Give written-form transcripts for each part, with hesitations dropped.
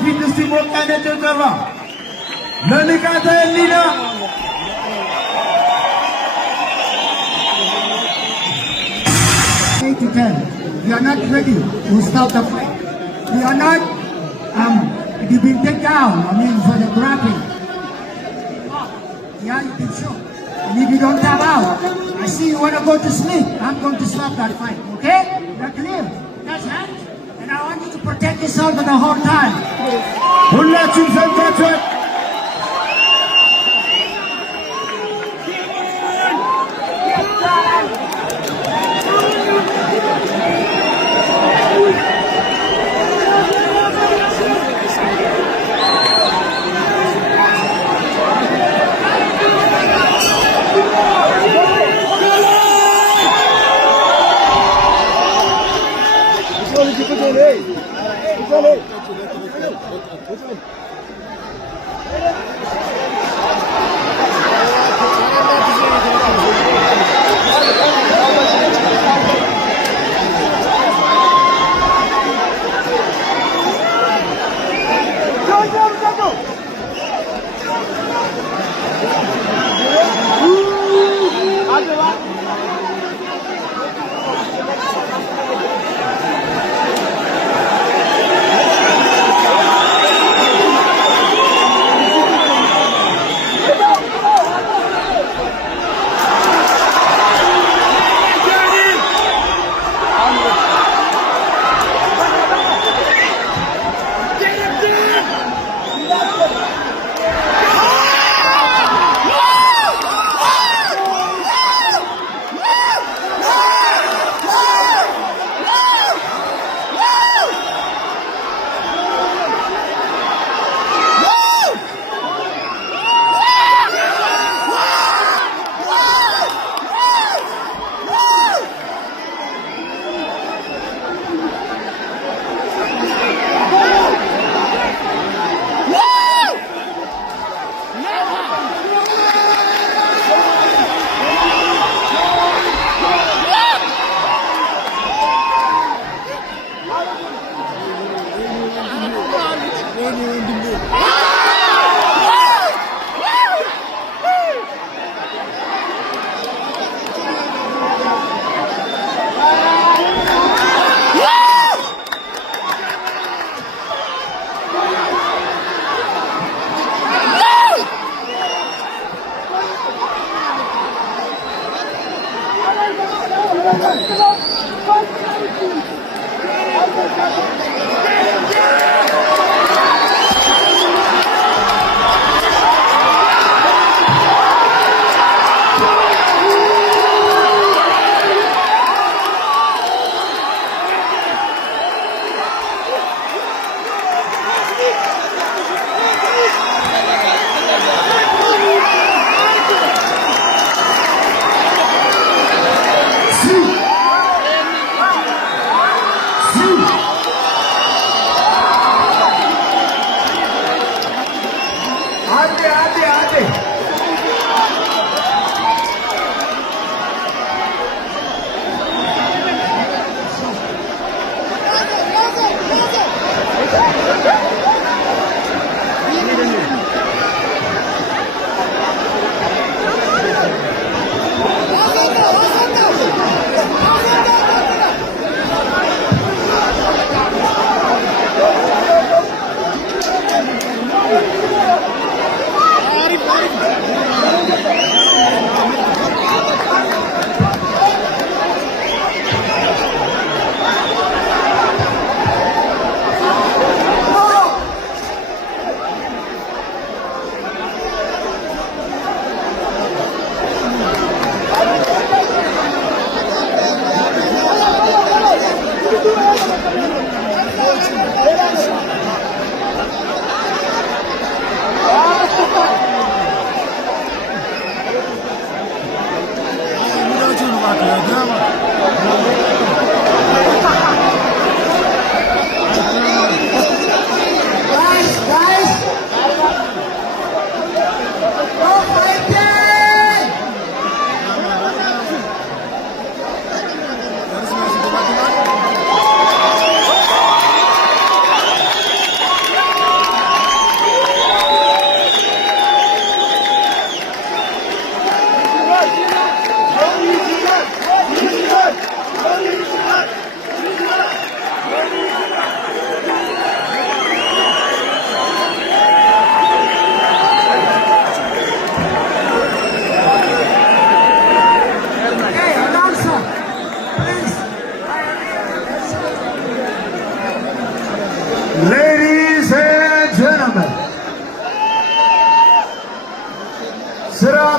ፊት ሞቃነ ጭብጨባ ለንቃተ ህሊና We are not ready to start the fight. We are not being taken down, for the grappling. Yeah, you can show. And if you don't tap out, I see you want to go to sleep. I'm going to stop that fight, okay? That's clear. That's hands. And I want you to protect yourself the whole time. ሁላችሁም ሰምታችኋል።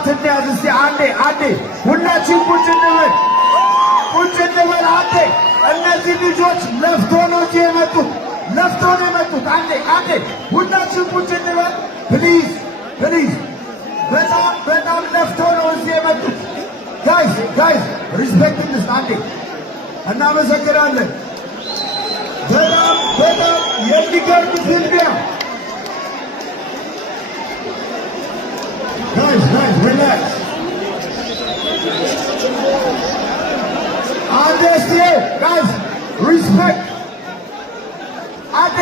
ስርዓት እንያዝ እስቲ። አንዴ ሁላችን ቁጭ እንበል አንዴ። እነዚህ ልጆች ለፍቶ ነው እዚህ የመጡት፣ አንዴ ሁላችን ቁጭ እንበል ፕሊዝ። በጣም ለፍቶ ነው እዚህ የመጡት። ጋይስ ሪስፔክት እንስጥ አንዴ። እናመሰግናለን። በጣም የሚገርም ፊልሚያ። ጋይስ ሪላክስ አንዴ እስቲ ጋይስ ሪስፔክት አንዴ።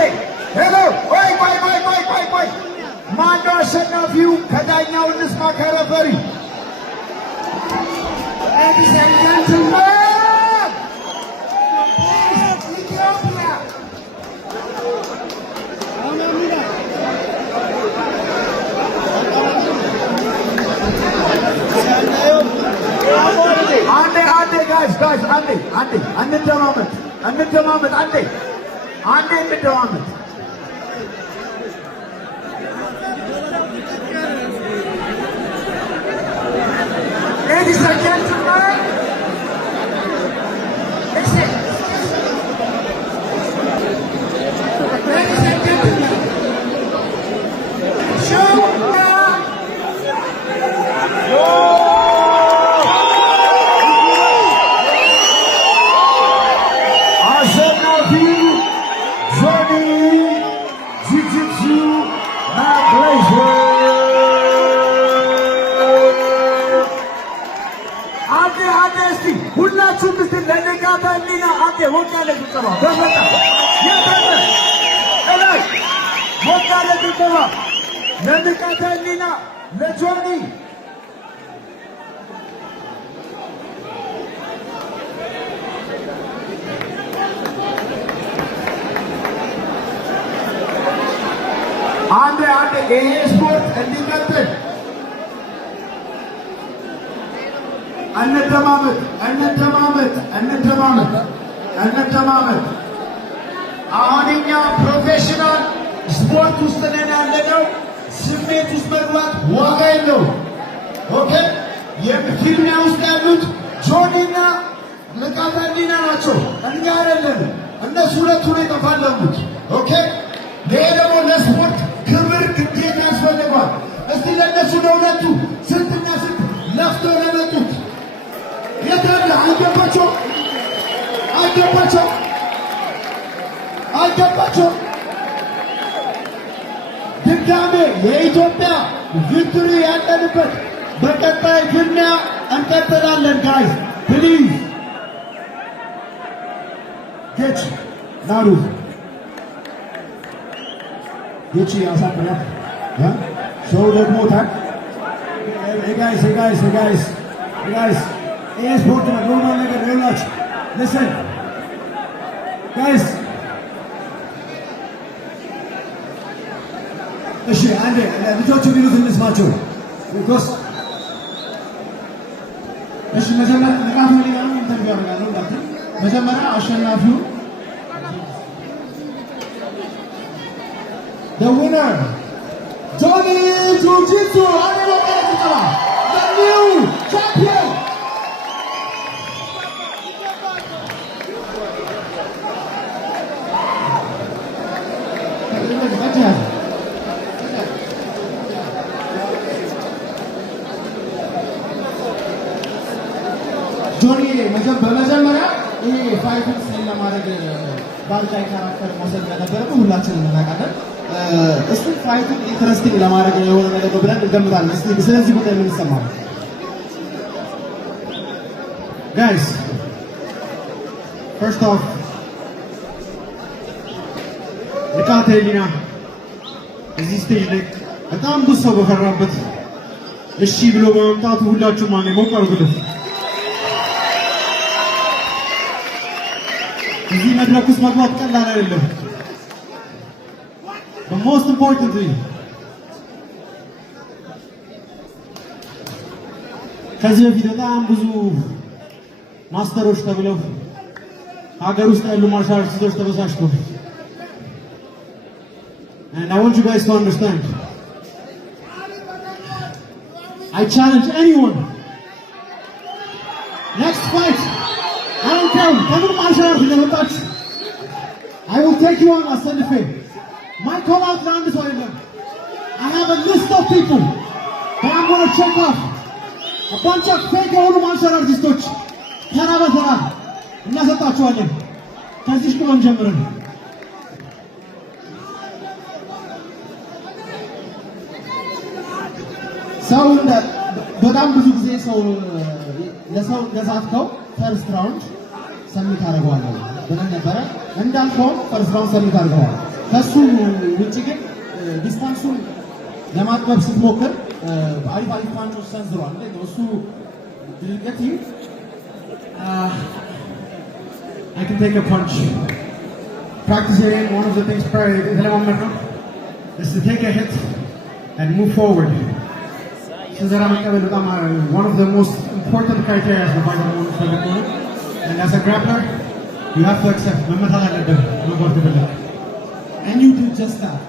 ሄሎ ቆይ ማነው አሸናፊው? ከዳኛው እንስማ ከረፈሪ። Ladies and gentlemen, Ethiopia. አንዴ ጋይስ አንዴ እንደማመጥ አንዴ እንደማመጥ። Ladies and gentlemen, listen. Ladies and gentlemen, show አሸናፊው ጆኒ ጂጂቱ ናግሌዥን። አንዴ እስቲ ሁላችሁም እስቲ ለንቃተ ህሊና አንዴ ሞቅ ያለ ጭብጨባ በመጣ እላይ ሞቅ ያለ ጭብጨባ ለንቃተ ህሊና ለጆኒ። አንዴ ይሄ ስፖርት እንዲቀጥል እንደማመጥ። አሁን እኛ ፕሮፌሽናል ስፖርት ውስጥ ነን ያለነው። ስሜት ውስጥ መግባት ዋጋ የለው። ኦኬ የፊልሚያ ውስጥ ያሉት ጆኒና ንቃተ ህሊና ናቸው፣ እኛ አይደለንም። እነሱ ሁለቱ ነው የተፋለሙት። ኦኬ ይሄ ደግሞ ለስፖርት ክብር ግዴታ ያስፈልገዋል። እስቲ ለእነሱ ለሁለቱ ስንትና ስንት ለፍተው ለመጡት የታለ አልገባቸው። ድጋሜ የኢትዮጵያ ቪክቶሪ ያለንበት በቀጣይ ፍልሚያ እንቀጥላለን። ጋይስ ፕሊዝ ጌች ናሩ ጌች ያሳፍራል። ሰው ደግሞታል። ጋይስ ይህ ስፖርት ነው። ኖርማል ነገር ይኸውላችሁ። ልስን ጋይስ እሺ፣ አንዴ ልጆቹ የሚሉት እንስማቸው። ቢኮዝ እሺ፣ መጀመሪያ ንቃተ ህሊና ነው ኢንተርቪው ያደርጋለሁ። መጀመሪያ አሸናፊው the winner Johnny Jiu-Jitsu, the new champion. ጆኒ በመጀመሪያ ይሄ ፋይቱን ስለማድረግ ባንጃይ ካራክተር መውሰድ እንደነበረብህ ሁላችንም እናውቃለን። እሱ ፋይቱን ኢንትረስቲንግ ለማድረግ የሆነ ነገር ነው ብለን እንገምታለን። ስለዚህ ጉዳይ ምን ይሰማል? ጋይስ ፈርስት ኦፍ ንቃተ ህሊና እዚህ ስቴጅ ላይ በጣም ብዙ ሰው በፈራበት እሺ ብሎ በመምጣቱ ሁላችሁም ማን ሞቅ አድርጉለት። እዚህ መድረክ ውስጥ መግባት ቀላል አይደለም። The most important thing ከዚህ በፊት በጣም ብዙ ማስተሮች ተብለው ሀገር ውስጥ ያሉ ማርሻል አርቲስቶች ተበሳሽተው and I want you guys to understand I challenge anyone. Next fight, I don't care. I will take you on Asandife. My call out round is over. I have a list of people that I'm going to check off. A bunch of fake martial artists. Tara tara. እናሰጣችኋለን ከዚህ ቁመን ጀምረን ሰው በጣም ብዙ ጊዜ ሰው ለሰው ለዛፍከው ፈርስት ራውንድ ሰሚት አደረገዋለሁ ብለን ነበረ እንዳልከው ፈርስት ራውንድ ሰሚት አደረገዋል ከሱ ውጪ ግን ዲስታንሱን ለማጥበብ ስትሞክር አሪፍ ፓንቾች ሰንዝሯል እሱ ድርገት I can take a punch. Practice here, one of the things is to take a hit and move forward. One of the most important criteria is the fighter. And as a grappler, you have to accept. And you do just that.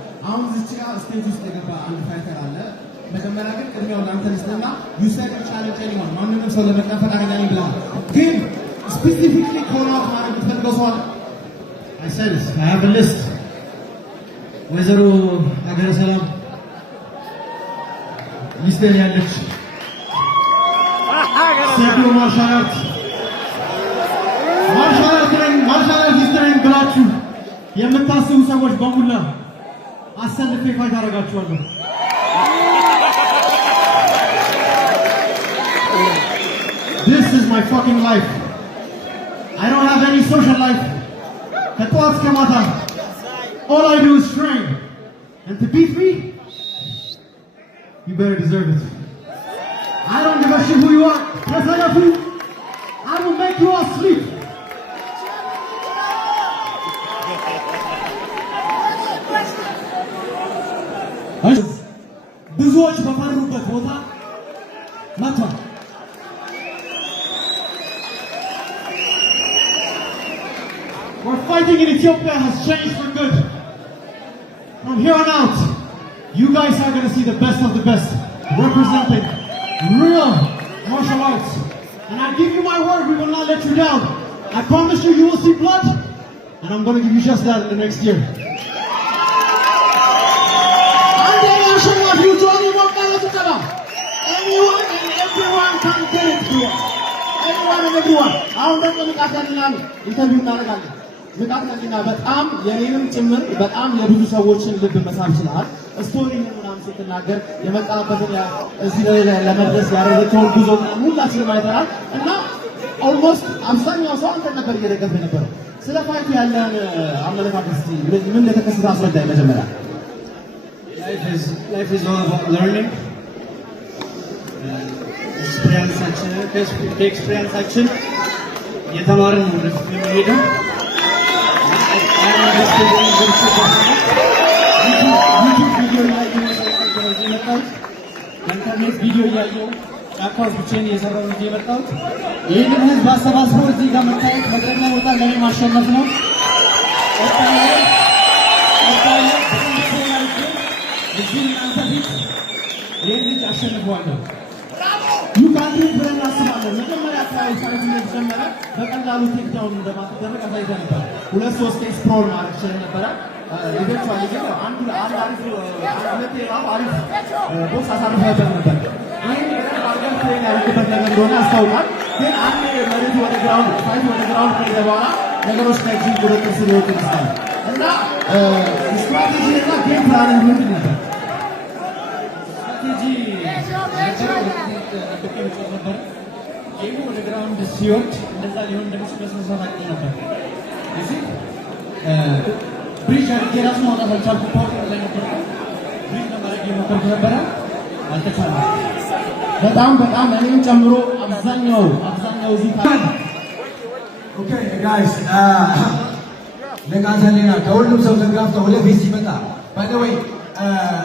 You said you challenge anyone. Game. Specifically call out I said this, I have a list. Wazaro Agara Salam list yaለች Sebu martial arts history ብላችሁ የምታስቡ ሰዎች በሙላ አሰልፌ ፋይት አደርጋችኋለሁ This is my fucking life. I don't have any social life. All I do is train. And to beat me, you better deserve it. I don't give a shit who you are. I will make you all sleep. ብዙዎች በፈሩበት ቦታ መጥቷል We're fighting in Ethiopia has changed for good. From here on out, you guys are going to see the best of the best representing real martial arts. And I give you my word, we will not let you down. I promise you, you will see blood, and I'm going to give you just that in the next year. Anyone and everyone can get it here. Anyone and everyone. I don't know what interview ምጣጣና በጣም የኔንም ጭምር በጣም የብዙ ሰዎችን ልብ መሳብ ይችላል ስቶሪ ምናምን ስትናገር የመጣበትን እዚህ ላይ ለመድረስ ያደረገው ጉዞ ሁላችንም አይተናል እና ኦልሞስት አብዛኛው ሰው አንተ ነበር እየደገፈ ነበር ስለ ፋይቱ ያለን አመለካከት ምን እንደተከሰተ አስረዳኝ መጀመሪያ life is all about learning experience action የተማረን ነው የሚሄደው ኢንተርኔት ቪዲዮ እያየሁ ጫካዎች ብቻዬን እየሰራሁ ነው የመጣሁት ይህንን ህዝብ አሰባስቦ እዚህ ጋር መታየት መድረክ ላይ ወጣ ለእኔ ማሸነፍ ነው እዚህ እናንተ ፊት ይህን ልጅ አሸንፈዋለሁ ዩጋንዲ ብለን እናስባለን መጀመሪያ አካባቢ ሳይት እንደጀመረ በቀላሉ ቴክዳውን እንደማትደረግ አሳይተን ነበር ሁለት ሶስት ኤክስፕሎር ማድረግ ችለን ነበረ ኢቨንቹዋሊ ግን አንዱ አሪፍ ሁለት አሪፍ ቦክስ አሳርፈበት ነበር ይህን አርገን ትሬን ያደረግበት ነገር እንደሆነ አስታውቃል ግን አንድ መሬቱ ወደ ግራውንድ ፋይት ወደ ግራውንድ ከሄደ በኋላ ነገሮች ከእጅ ቁጥጥር ስር ይወጡ ይመስላል እና ስትራቴጂ እና ጌም ፕላኒንግ ምንድን ነበር ስትራቴጂ ነበር ጌሙ ወደ ግራውንድ ሲወርድ እንደዛ ሊሆን እንደሚችል መስመሳት ነበር እዚህ ብሪጅ አድርጌ ራሱ ማውጣት አልቻልኩም ፓወር ላይ ነበር ብሪጅ ለማድረግ የሞከርኩ ነበረ አልተቻለም በጣም እኔም ጨምሮ አብዛኛው እዚህ ኦኬ ጋይስ ለጋዛሊና ከሁሉም ሰው ተጋፍተው ወደፊት ሲመጣ ባይ ዘ ዌይ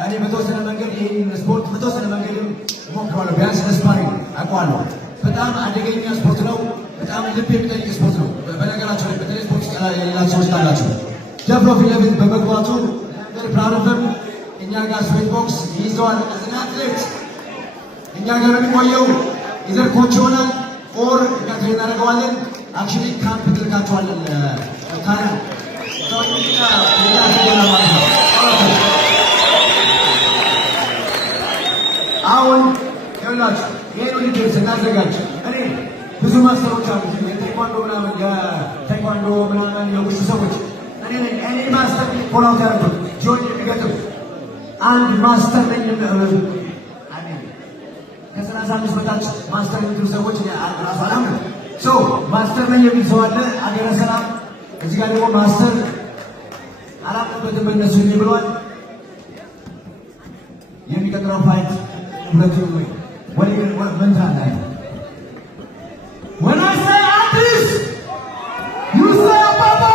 እኔ በተወሰነ መንገድ ይሄን ስፖርት በተወሰነ መንገድም ሞክሯለሁ ቢያንስ ለስፓሪንግ አውቀዋለሁ በጣም አደገኛ ስፖርት ነው በጣም ልብ የሚጠይቅ ስፖርት ነው በነገራችን ላይ በተለይ ስፖርት ያላችሁ ሰዎች ታላችሁ ደብሮ ፊት ለፊት በመግባቱ ፕራውድ ኦፍ እኛ ጋር ስዌት ቦክስ ይዘዋል አዝናትሌት እኛ እኛ ጋር የሚቆየው ኢዘር ኮች ይሆናል ኦር እኛ ትሬን እናደርገዋለን። አክቹዋሊ ካምፕ ትልካቸዋለን ታዲያ አሁን ይኸውላችሁ ይሄን ውድድር ስናዘጋጅ እኔ ብዙ ማስተሮች አሉ። የቴኳንዶ ምናምን የውሹ ሰዎች እኔ ማስተር ኮላውት ያደረጉት ጆን የሚገጥም አንድ ማስተር ነኝ ከ35 በታች ማስተር የሚሉ ሰዎች ራሱ አላምንም። ማስተር ነኝ የሚል ሰው አለ። አገረ ሰላም እዚህ ጋር ደግሞ ማስተር አላምንበትም በእነሱ ብለዋል። የሚቀጥለው ፋይት ሁለቱ ምን ትላለህ? When I say Addis, you say Ababa.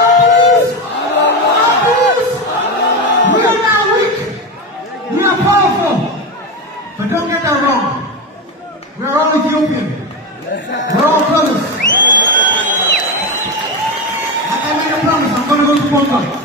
Addis, Addis. We are not weak. We are powerful. But don't get that wrong. We are all Ethiopian. We're all brothers. I made a promise. I'm going to go to Ponga.